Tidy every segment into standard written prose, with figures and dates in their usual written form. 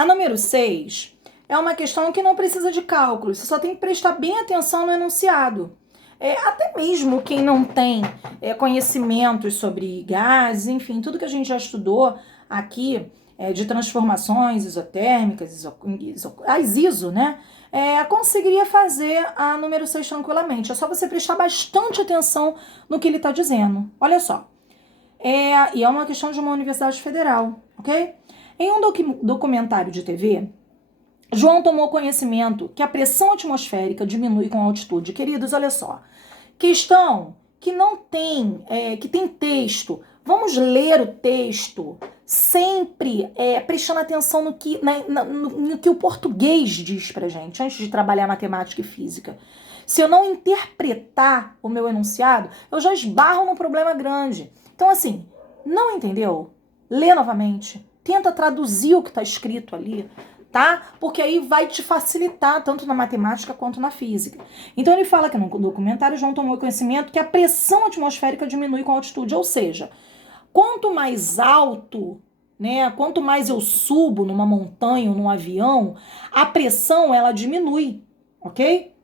A número 6 é uma questão que não precisa de cálculo, você só tem que prestar bem atenção no enunciado. Até mesmo quem não tem conhecimentos sobre gases, enfim, tudo que a gente já estudou aqui de transformações isotérmicas, as ISO, né? Conseguiria fazer a número 6 tranquilamente. É só você prestar bastante atenção no que ele está dizendo. Olha só. E é uma questão de uma universidade federal, ok? Em um documentário de TV, João tomou conhecimento que a pressão atmosférica diminui com a altitude. Queridos, olha só. Questão que não tem, que tem texto. Vamos ler o texto sempre prestando atenção no que o português diz pra gente, antes de trabalhar matemática e física. Se eu não interpretar o meu enunciado, eu já esbarro num problema grande. Então, assim, não entendeu? Lê novamente. Tenta traduzir o que está escrito ali, tá? Porque aí vai te facilitar tanto na matemática quanto na física. Então ele fala que no documentário João tomou conhecimento que a pressão atmosférica diminui com a altitude, ou seja, quanto mais alto, né, quanto mais eu subo numa montanha ou num avião, a pressão ela diminui, ok?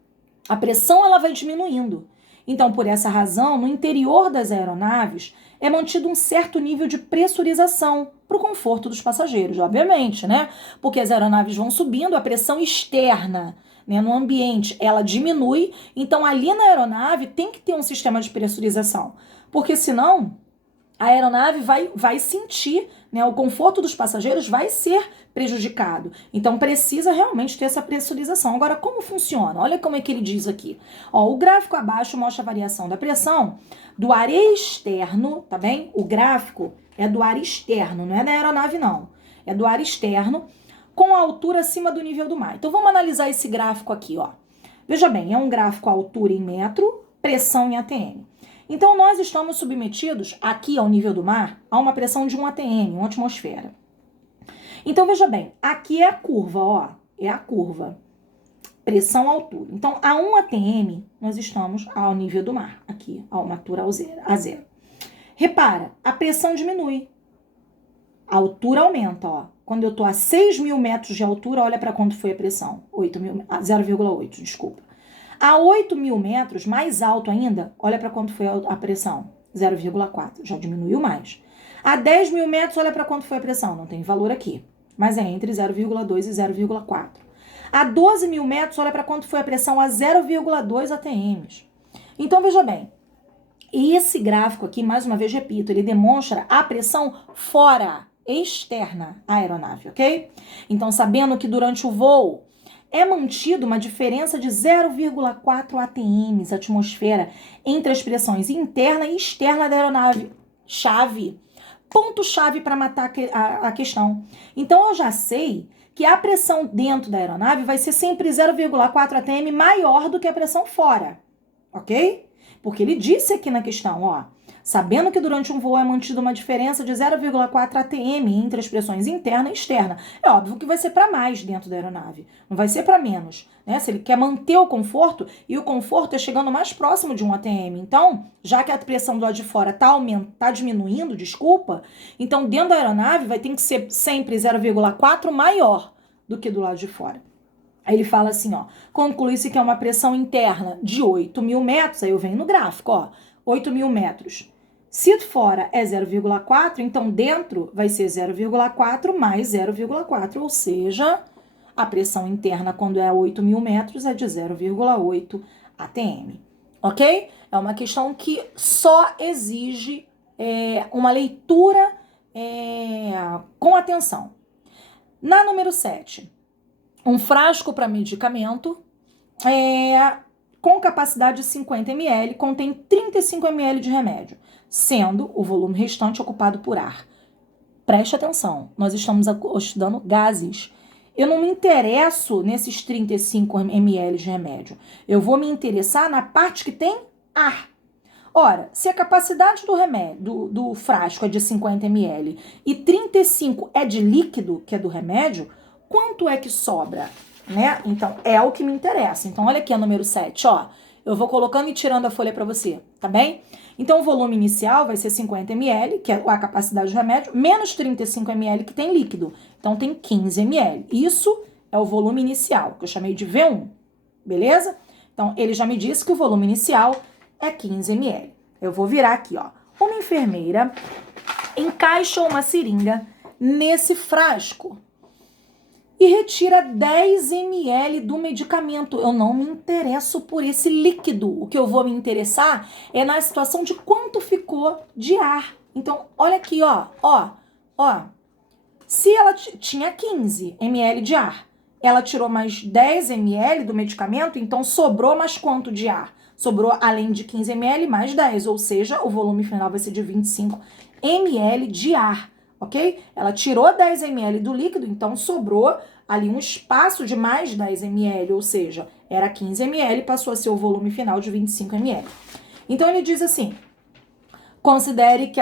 A pressão ela vai diminuindo. Então, por essa razão, no interior das aeronaves é mantido um certo nível de pressurização para o conforto dos passageiros, obviamente, né? Porque as aeronaves vão subindo, a pressão externa, né, no ambiente, ela diminui. Então, ali na aeronave tem que ter um sistema de pressurização, porque senão a aeronave vai sentir, né, o conforto dos passageiros vai ser prejudicado. Então precisa realmente ter essa pressurização. Agora, como funciona? Olha como é que ele diz aqui. O gráfico abaixo mostra a variação da pressão do ar externo, tá bem? O gráfico é do ar externo, não é da aeronave não. É do ar externo com a altura acima do nível do mar. Então vamos analisar esse gráfico aqui, ó. Veja bem, é um gráfico altura em metro, pressão em ATM. Então, nós estamos submetidos, aqui ao nível do mar, a uma pressão de 1 atm, 1 atmosfera. Então, veja bem, aqui é a curva, ó, é a curva, pressão, altura. Então, a 1 atm, nós estamos ao nível do mar, aqui, a uma altura a zero. Repara, a pressão diminui, a altura aumenta, ó. Quando eu tô a 6.000 metros de altura, olha para quanto foi a pressão, 0,8, desculpa. A 8.000 metros, mais alto ainda, olha para quanto foi a pressão, 0,4, já diminuiu mais. A 10.000 metros, olha para quanto foi a pressão, não tem valor aqui, mas é entre 0,2 e 0,4. A 12.000 metros, olha para quanto foi a pressão, a 0,2 atms. Então, veja bem, esse gráfico aqui, mais uma vez repito, ele demonstra a pressão fora, externa à aeronave, ok? Então, sabendo que durante o voo, é mantido uma diferença de 0,4 atms, atmosfera, entre as pressões interna e externa da aeronave. Chave. Ponto-chave para matar a questão. Então, eu já sei que a pressão dentro da aeronave vai ser sempre 0,4 atm maior do que a pressão fora. Ok? Porque ele disse aqui na questão, ó, sabendo que durante um voo é mantida uma diferença de 0,4 atm entre as pressões interna e externa. É óbvio que vai ser para mais dentro da aeronave, não vai ser para menos, né? Se ele quer manter o conforto, e o conforto é chegando mais próximo de 1 atm. Então, já que a pressão do lado de fora tá diminuindo, desculpa, então dentro da aeronave vai ter que ser sempre 0,4 maior do que do lado de fora. Aí ele fala assim, ó, conclui-se que é uma pressão interna de 8.000 metros, aí eu venho no gráfico, ó, 8.000 metros. Se fora é 0,4, então dentro vai ser 0,4 mais 0,4, ou seja, a pressão interna quando é 8.000 metros é de 0,8 atm, ok? É uma questão que só exige uma leitura com atenção. Na número 7, um frasco para medicamento com capacidade de 50 ml contém 35 ml de remédio, sendo o volume restante ocupado por ar. Preste atenção, nós estamos estudando gases. Eu não me interesso nesses 35 ml de remédio. Eu vou me interessar na parte que tem ar. Ora, se a capacidade do remédio, do frasco é de 50 ml e 35 é de líquido, que é do remédio, quanto é que sobra, né? Então, é o que me interessa. Então, olha aqui a número 7, ó. Eu vou colocando e tirando a folha para você, tá bem? Então, o volume inicial vai ser 50 ml, que é a capacidade do remédio, menos 35 ml que tem líquido. Então, tem 15 ml. Isso é o volume inicial, que eu chamei de V1, beleza? Então, ele já me disse que o volume inicial é 15 ml. Eu vou virar aqui, ó. Uma enfermeira encaixa uma seringa nesse frasco e retira 10 ml do medicamento. Eu não me interesso por esse líquido. O que eu vou me interessar é na situação de quanto ficou de ar. Então, olha aqui, ó. Se ela tinha 15 ml de ar, ela tirou mais 10 ml do medicamento, então sobrou mais quanto de ar? Sobrou, além de 15 ml, mais 10, ou seja, o volume final vai ser de 25 ml de ar, ok? Ela tirou 10 ml do líquido, então sobrou ali um espaço de mais 10 ml, ou seja, era 15 ml, passou a ser o volume final de 25 ml. Então, ele diz assim: considere que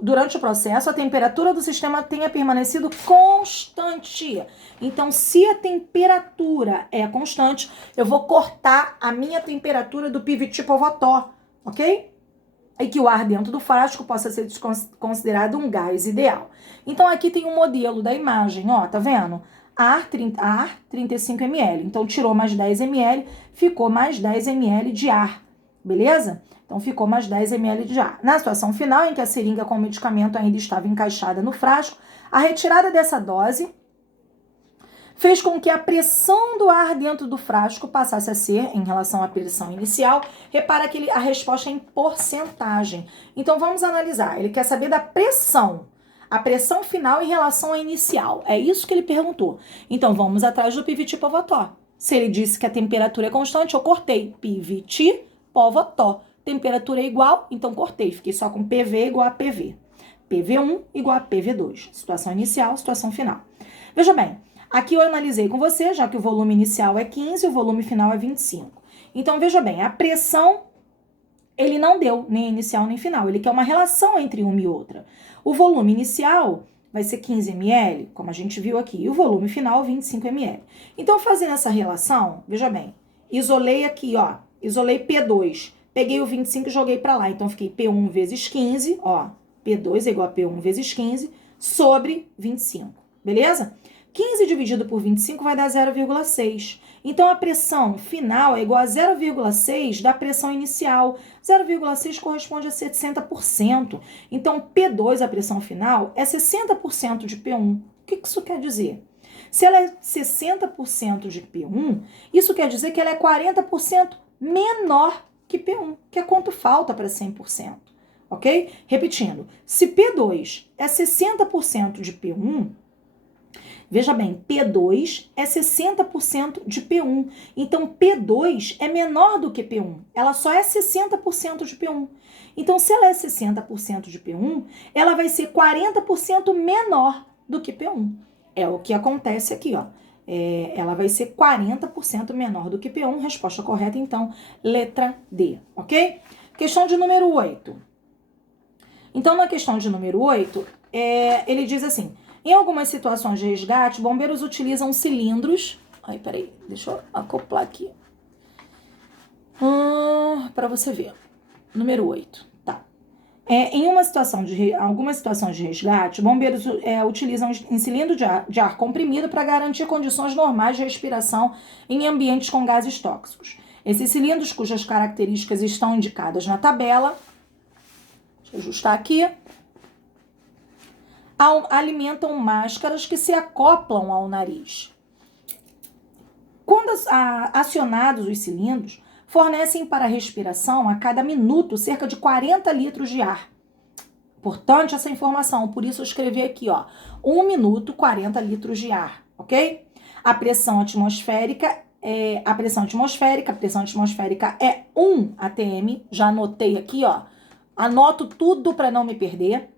durante o processo a temperatura do sistema tenha permanecido constante. Então, se a temperatura é constante, eu vou cortar a minha temperatura do PVT Povotó, ok? E que o ar dentro do frasco possa ser considerado um gás ideal. Então, aqui tem um modelo da imagem, ó, tá vendo? Ar 35 ml. Então, tirou mais 10 ml, ficou mais 10 ml de ar, beleza? Então, ficou mais 10 ml de ar. Na situação final, em que a seringa com o medicamento ainda estava encaixada no frasco, a retirada dessa dose fez com que a pressão do ar dentro do frasco passasse a ser, em relação à pressão inicial, repara que a resposta é em porcentagem. Então, vamos analisar. Ele quer saber da pressão. A pressão final em relação à inicial. É isso que ele perguntou. Então, vamos atrás do PVT Povotó. Se ele disse que a temperatura é constante, eu cortei PVT Povotó. Temperatura é igual, então cortei. Fiquei só com PV igual a PV. PV1 igual a PV2. Situação inicial, situação final. Veja bem, aqui eu analisei com você, já que o volume inicial é 15 e o volume final é 25. Então, veja bem, a pressão, ele não deu nem inicial nem final. Ele quer uma relação entre uma e outra. O volume inicial vai ser 15 ml, como a gente viu aqui, e o volume final 25 ml. Então, fazendo essa relação, veja bem, isolei aqui, ó, isolei P2. Peguei o 25 e joguei para lá. Então, fiquei P1 vezes 15, ó. P2 é igual a P1 vezes 15 sobre 25. Beleza? 15 dividido por 25 vai dar 0,6. Então, a pressão final é igual a 0,6 da pressão inicial. 0,6 corresponde a 60%. Então, P2, a pressão final, é 60% de P1. O que isso quer dizer? Se ela é 60% de P1, isso quer dizer que ela é 40% menor que P1, que é quanto falta para 100%, ok? Repetindo, se P2 é 60% de P1, veja bem, P2 é 60% de P1, então P2 é menor do que P1, ela só é 60% de P1. Então, se ela é 60% de P1, ela vai ser 40% menor do que P1. É o que acontece aqui, ó. Ela vai ser 40% menor do que P1. Resposta correta, então, letra D, ok? Questão de número 8. Então, na questão de número 8, ele diz assim: em algumas situações de resgate, bombeiros utilizam cilindros. Ai, peraí, deixa eu acoplar aqui. Para você ver. Número 8. Tá. Em algumas situações de resgate, bombeiros utilizam em cilindro de ar comprimido para garantir condições normais de respiração em ambientes com gases tóxicos. Esses cilindros, cujas características estão indicadas na tabela, deixa eu ajustar aqui, alimentam máscaras que se acoplam ao nariz. Quando acionados os cilindros, fornecem para a respiração a cada minuto cerca de 40 litros de ar. Importante essa informação, por isso eu escrevi aqui, ó, 1 minuto, 40 litros de ar, ok? A pressão atmosférica é 1 atm, já anotei aqui, ó, anoto tudo para não me perder.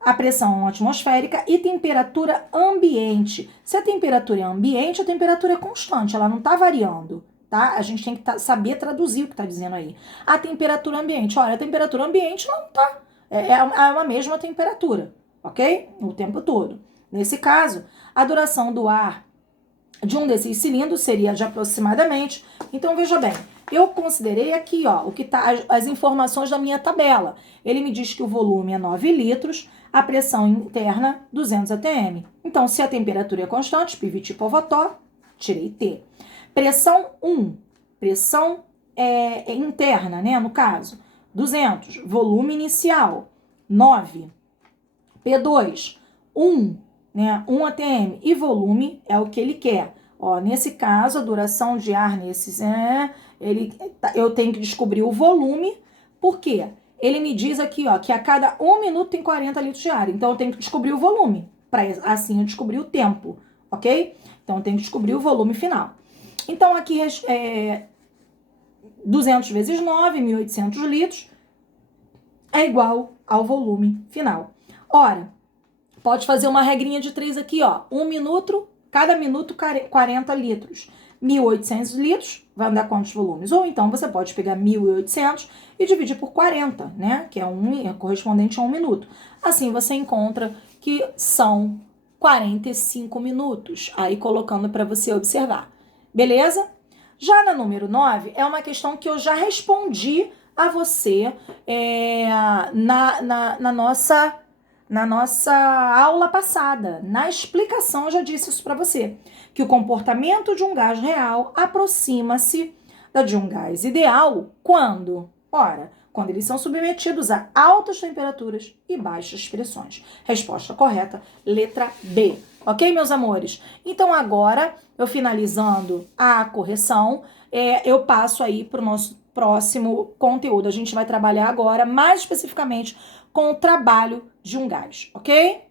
A pressão atmosférica e temperatura ambiente. Se a temperatura é ambiente, a temperatura é constante, ela não está variando, tá? A gente tem que saber traduzir o que está dizendo aí. A temperatura ambiente, olha, a temperatura ambiente não está, é a mesma temperatura, ok? O tempo todo. Nesse caso, a duração do ar de um desses cilindros seria de aproximadamente. Então, veja bem, eu considerei aqui, ó, o que tá, as informações da minha tabela. Ele me diz que o volume é 9 litros, a pressão interna 200 atm. Então, se a temperatura é constante, PVT por Votó, tirei T. Pressão 1, pressão interna, né, no caso, 200. Volume inicial, 9. P2, 1, né, 1 atm. E volume é o que ele quer. Ó, nesse caso, a duração de ar eu tenho que descobrir o volume. Por quê? Ele me diz aqui, ó, que a cada 1 minuto tem 40 litros de ar. Então, eu tenho que descobrir o volume, para assim eu descobrir o tempo, ok? Então, eu tenho que descobrir o volume final. Então, aqui, 200 vezes 9, 1.800 litros, é igual ao volume final. Ora, pode fazer uma regrinha de 3 aqui, ó. 1 minuto, cada minuto 40 litros. 1.800 litros, vai dar quantos volumes? Ou então você pode pegar 1.800 e dividir por 40, né? Que é correspondente a 1 minuto. Assim você encontra que são 45 minutos. Aí colocando para você observar. Beleza? Já na número 9, é uma questão que eu já respondi a você na nossa aula passada. Na explicação eu já disse isso para você, que o comportamento de um gás real aproxima-se da de um gás ideal quando? Ora, quando eles são submetidos a altas temperaturas e baixas pressões. Resposta correta, letra B. Ok, meus amores? Então agora, eu finalizando a correção, eu passo aí para o nosso próximo conteúdo. A gente vai trabalhar agora, mais especificamente, com o trabalho de um gás, ok?